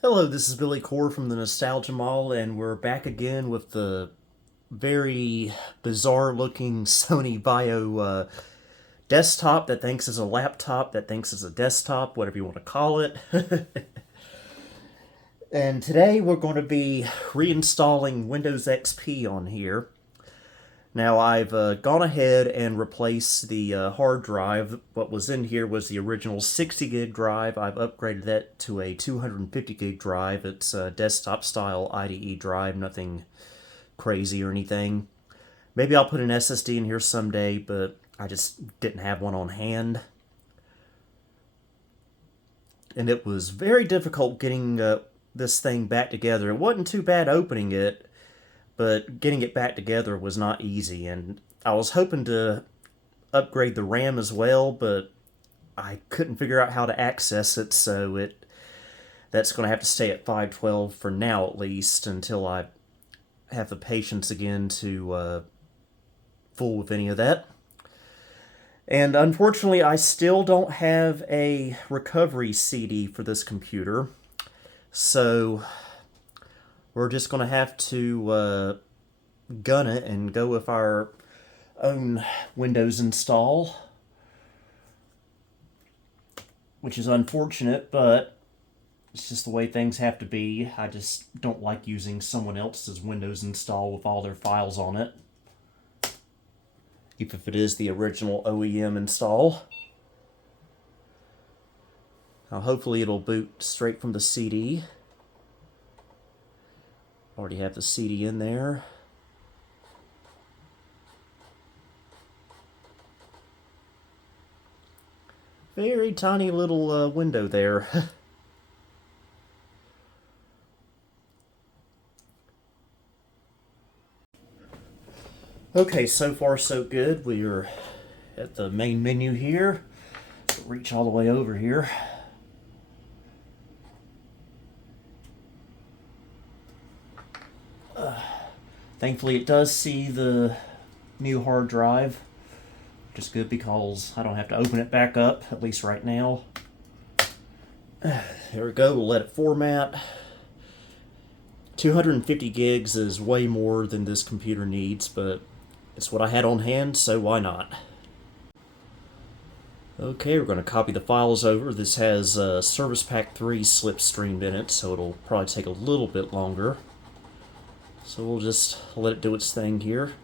Hello, this is Billy Core from the Nostalgia Mall, and we're back again with the very bizarre looking Sony VAIO desktop that thinks is a laptop, that thinks is a desktop, whatever you want to call it. And today we're going to be reinstalling Windows XP on here. Now I've gone ahead and replaced the hard drive. What was in here was the original 60 gig drive. I've upgraded that to a 250 gig drive. It's a desktop style IDE drive, nothing crazy or anything. Maybe I'll put an SSD in here someday, but I just didn't have one on hand. And it was very difficult getting this thing back together. It wasn't too bad opening it, but getting it back together was not easy. And I was hoping to upgrade the RAM as well, but I couldn't figure out how to access it, so that's going to have to stay at 512 for now at least until I have the patience again to fool with any of that. And unfortunately, I still don't have a recovery CD for this computer, so we're just going to have to gun it and go with our own Windows install, which is unfortunate, but it's just the way things have to be. I just don't like using someone else's Windows install with all their files on it, even if it is the original OEM install. Now hopefully it'll boot straight from the CD. Already have the CD in there. Very tiny little window there. Okay, so far so good. We are at the main menu here. Reach all the way over here. Thankfully it does see the new hard drive, which is good because I don't have to open it back up, at least right now. There we go, we'll let it format. 250 gigs is way more than this computer needs, but it's what I had on hand, so why not? Okay, we're going to copy the files over. This has Service Pack 3 slipstreamed in it, so it'll probably take a little bit longer. So we'll just let it do its thing here.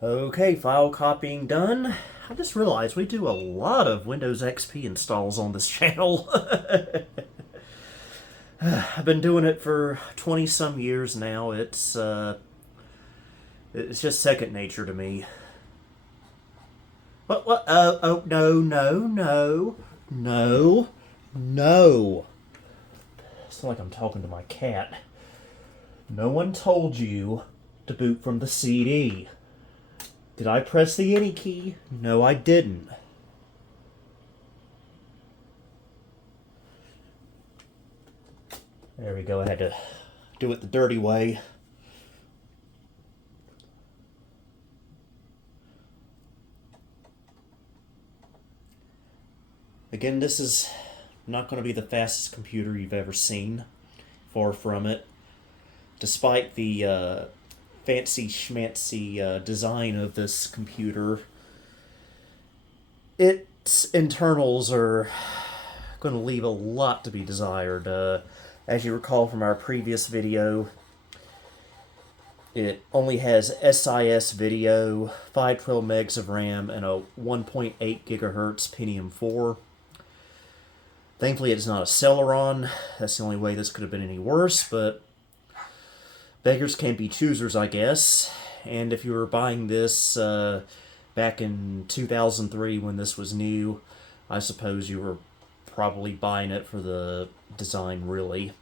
Okay, file copying done. I just realized we do a lot of Windows XP installs on this channel. I've been doing it for 20 some years now. It's just second nature to me. What? Oh, no, no, no, no, no. It's like I'm talking to my cat. No one told you to boot from the CD. Did I press the any key? No, I didn't. There we go. I had to do it the dirty way. Again, this is not going to be the fastest computer you've ever seen. Far from it. Despite the fancy schmancy design of this computer, its internals are going to leave a lot to be desired. As you recall from our previous video, it only has SIS video, 512 megs of RAM, and a 1.8 gigahertz Pentium 4. Thankfully, it's not a Celeron. That's the only way this could have been any worse, but beggars can't be choosers, I guess. And if you were buying this back in 2003 when this was new, I suppose you were probably buying it for the design, really.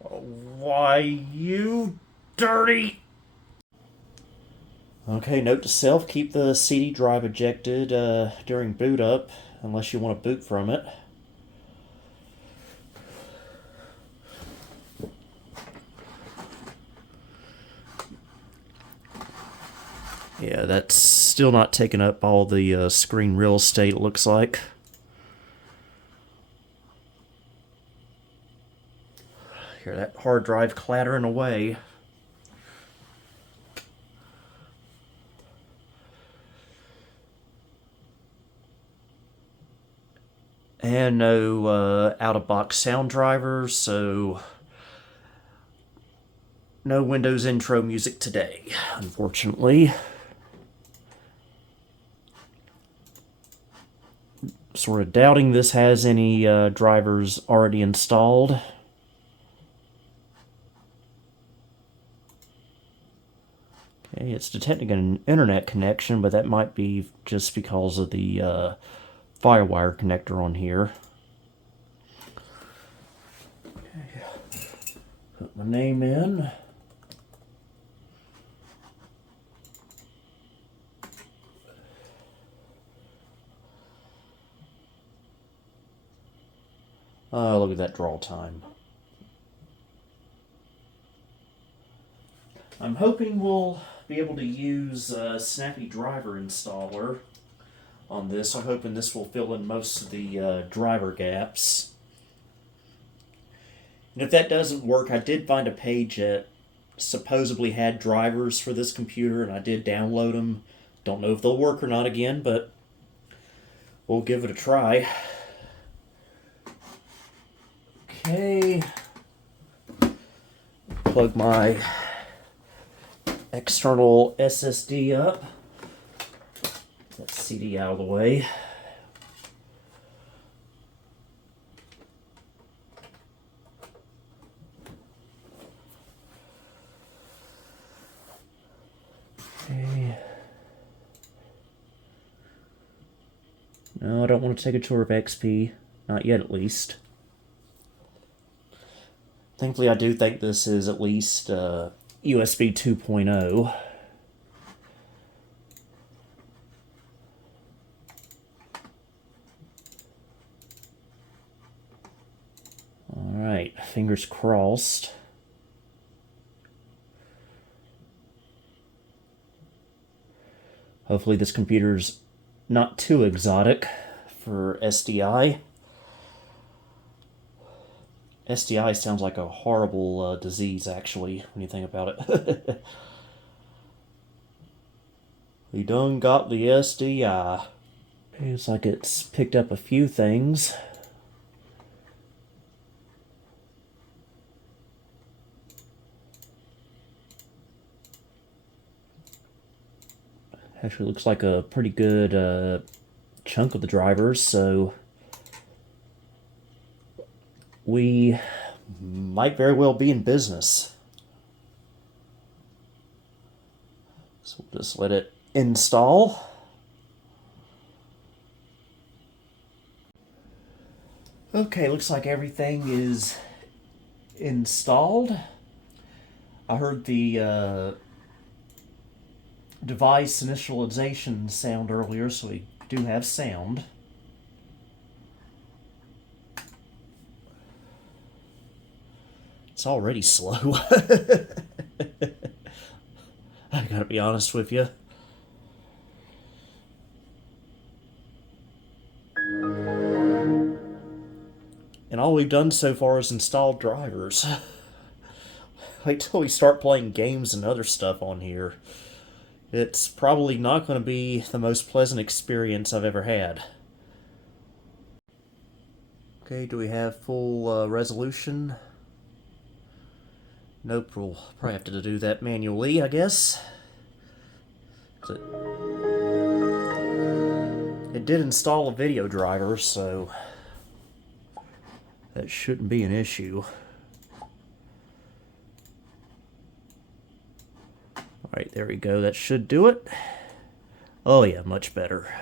Why, you dirty... Okay, note to self, keep the CD drive ejected during boot up, unless you want to boot from it. Yeah, that's still not taking up all the screen real estate, it looks like. Hear that hard drive clattering away. And no out-of-box sound drivers, so no Windows intro music today, unfortunately. Sort of doubting this has any drivers already installed. Okay, it's detecting an internet connection, but that might be just because of the FireWire connector on here. Okay. Put my name in. Oh, look at that draw time. I'm hoping we'll be able to use Snappy Driver Installer on this. I'm hoping this will fill in most of the driver gaps. And if that doesn't work, I did find a page that supposedly had drivers for this computer, and I did download them. Don't know if they'll work or not again, but we'll give it a try. Okay. Plug my external SSD up. That CD out of the way. Okay. No, I don't want to take a tour of XP. Not yet, at least. Thankfully, I do think this is at least USB 2.0. Alright, fingers crossed. Hopefully this computer's not too exotic for SDI. SDI sounds like a horrible disease, actually, when you think about it. We done got the SDI. It's like it's picked up a few things. Actually looks like a pretty good chunk of the drivers, so we might very well be in business. So we'll just let it install. Okay, looks like everything is installed. I heard the device initialization sound earlier, so we do have sound. It's already slow. I gotta be honest with you. And all we've done so far is install drivers. Wait till we start playing games and other stuff on here. It's probably not going to be the most pleasant experience I've ever had. Okay, do we have full resolution? Nope, we'll probably have to do that manually, I guess. It did install a video driver, so that shouldn't be an issue. Alright, there we go. That should do it. Oh yeah, much better.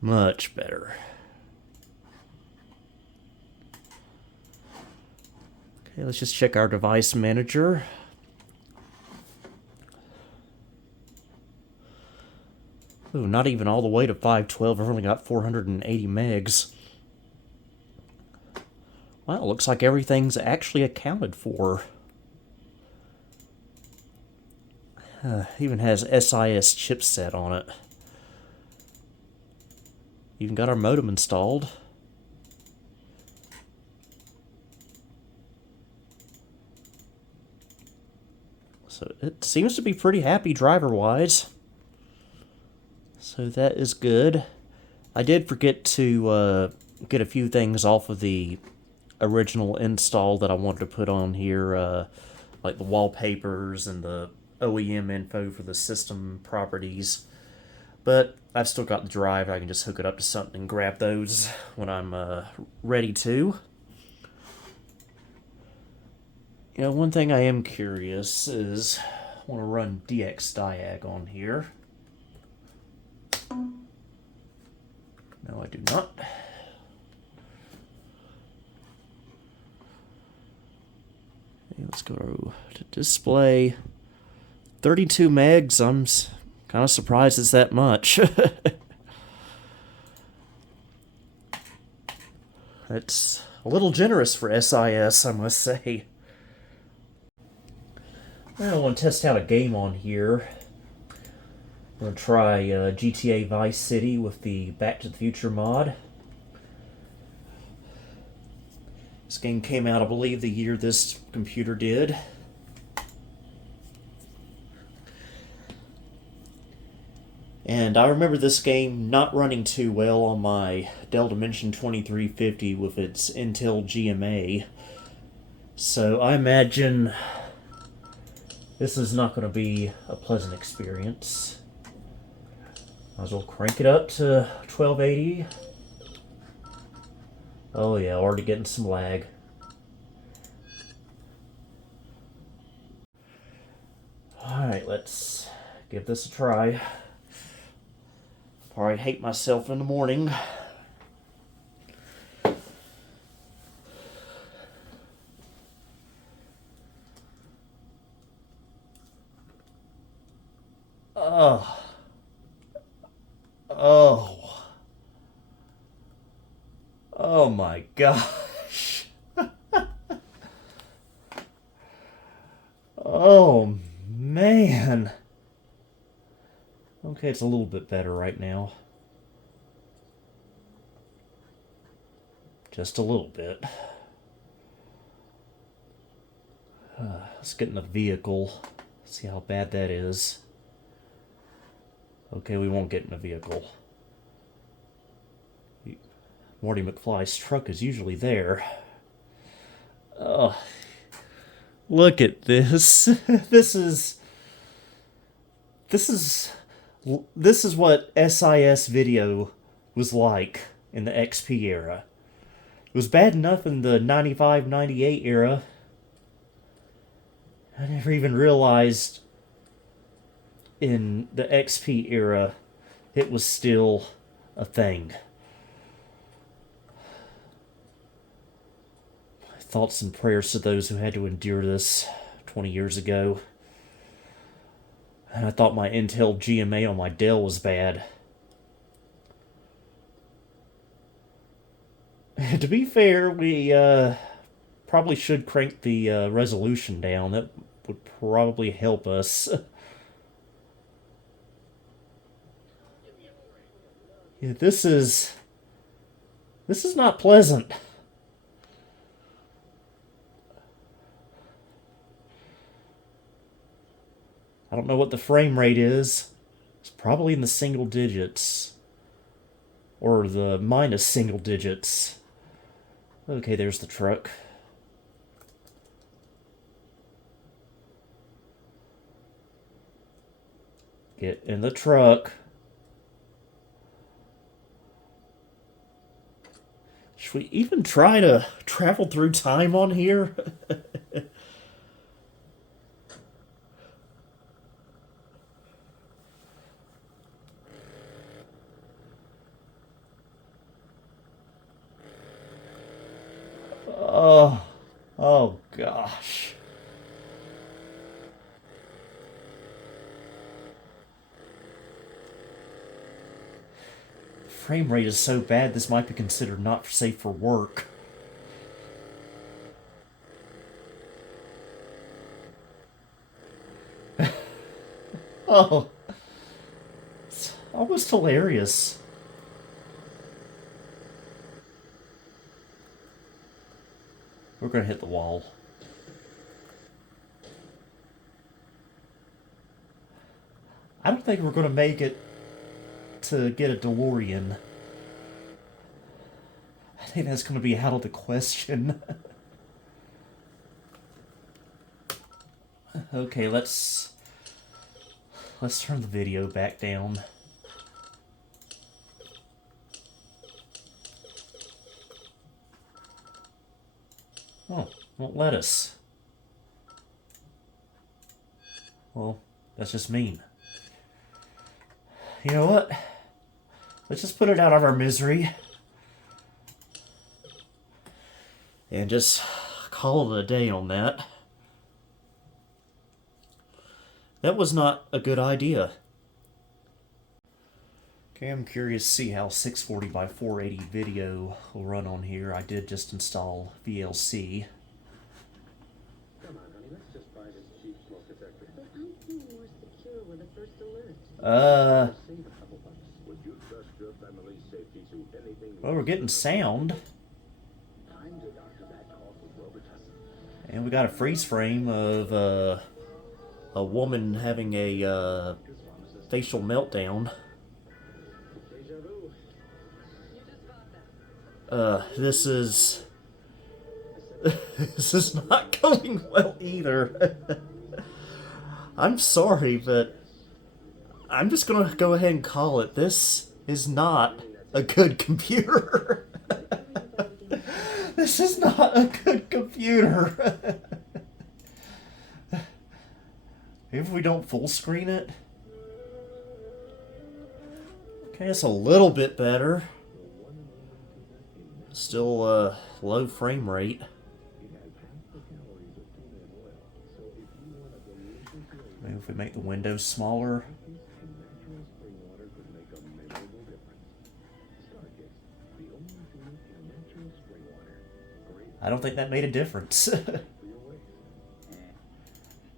Much better. Okay, let's just check our device manager. Ooh, not even all the way to 512. I've only got 480 megs. Wow, it looks like everything's actually accounted for. Even has SIS chipset on it. Even got our modem installed. So it seems to be pretty happy driver-wise. So that is good. I did forget to get a few things off of the original install that I wanted to put on here, like the wallpapers and the OEM info for the system properties. But I've still got the drive. I can just hook it up to something and grab those when I'm ready to. You know, one thing I am curious is I want to run DXDiag on here. No, I do not. Okay, let's go to display. 32 megs. I'm kind of surprised it's that much. That's a little generous for SIS, I must say. I want to test out a game on here. I'm going to try GTA Vice City with the Back to the Future mod. This game came out, I believe, the year this computer did. And I remember this game not running too well on my Dell Dimension 2350 with its Intel GMA. So I imagine this is not going to be a pleasant experience. Might as well crank it up to 1280. Oh yeah, already getting some lag. Alright, let's give this a try. Probably hate myself in the morning. Oh. Oh. Oh my gosh. Oh man. Okay, it's a little bit better right now. Just a little bit. Let's get in the vehicle. See how bad that is. Okay, we won't get in a vehicle. Morty McFly's truck is usually there. Oh, look at this. This is what SIS video was like in the XP era. It was bad enough in the 95, 98 era. I never even realized in the XP era it was still a thing. Thoughts and prayers to those who had to endure this 20 years ago. And I thought my Intel GMA on my Dell was bad. To be fair, we probably should crank the resolution down. That would probably help us. Yeah, this is not pleasant. I don't know what the frame rate is. It's probably in the single digits. Or the minus single digits. Okay, there's the truck. Get in the truck. Should we even try to travel through time on here? Oh gosh. Frame rate is so bad this might be considered not safe for work. Oh, it's almost hilarious. We're gonna hit the wall. I don't think we're gonna make it to get a DeLorean. I think that's gonna be out of the question. Okay, let's turn the video back down. Oh, won't let us. Well, that's just mean. You know what? Let's just put it out of our misery. And just call it a day on that. That was not a good idea. Okay, I'm curious to see how 640 by 480 video will run on here. I did just install VLC. Come on, honey, let's just buy this cheap smoke detector. But I'm feeling more secure with the first alert. Save a couple bucks. Would you trust your family's safety to anything? Well, we're getting sound. Time to doctor that call for Robitussin. And we got a freeze frame of a woman having a facial meltdown. Deja vu. This is this is not going well either. I'm sorry, but I'm just gonna go ahead and call it. This is not a good computer. This is not a good computer. If we don't full screen it. Okay, it's a little bit better. Still low frame rate. Maybe if we make the windows smaller. I don't think that made a difference.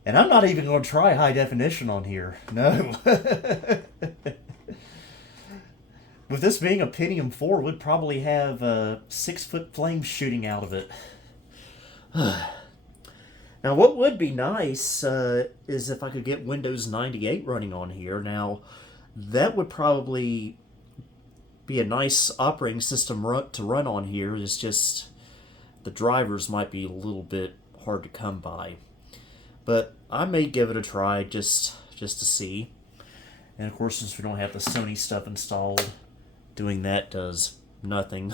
And I'm not even going to try high definition on here. No. With this being a Pentium 4, we'd probably have 6-foot flames shooting out of it. Now, what would be nice is if I could get Windows 98 running on here. Now, that would probably be a nice operating system to run on here. It's just the drivers might be a little bit hard to come by. But I may give it a try just to see. And of course, since we don't have the Sony stuff installed, doing that does nothing.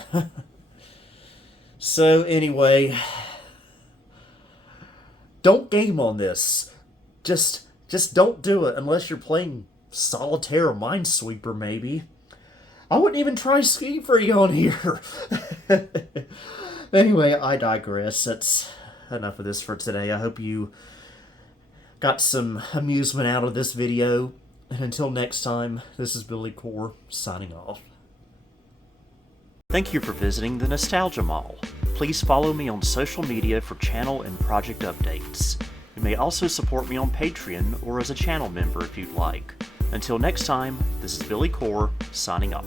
So anyway, don't game on this. Just don't do it unless you're playing Solitaire or Minesweeper, maybe. I wouldn't even try Ski Free on here. Anyway, I digress. That's enough of this for today. I hope you got some amusement out of this video. And until next time, this is Billy Core, signing off. Thank you for visiting the Nostalgia Mall. Please follow me on social media for channel and project updates. You may also support me on Patreon or as a channel member if you'd like. Until next time, this is Billy Core, signing off.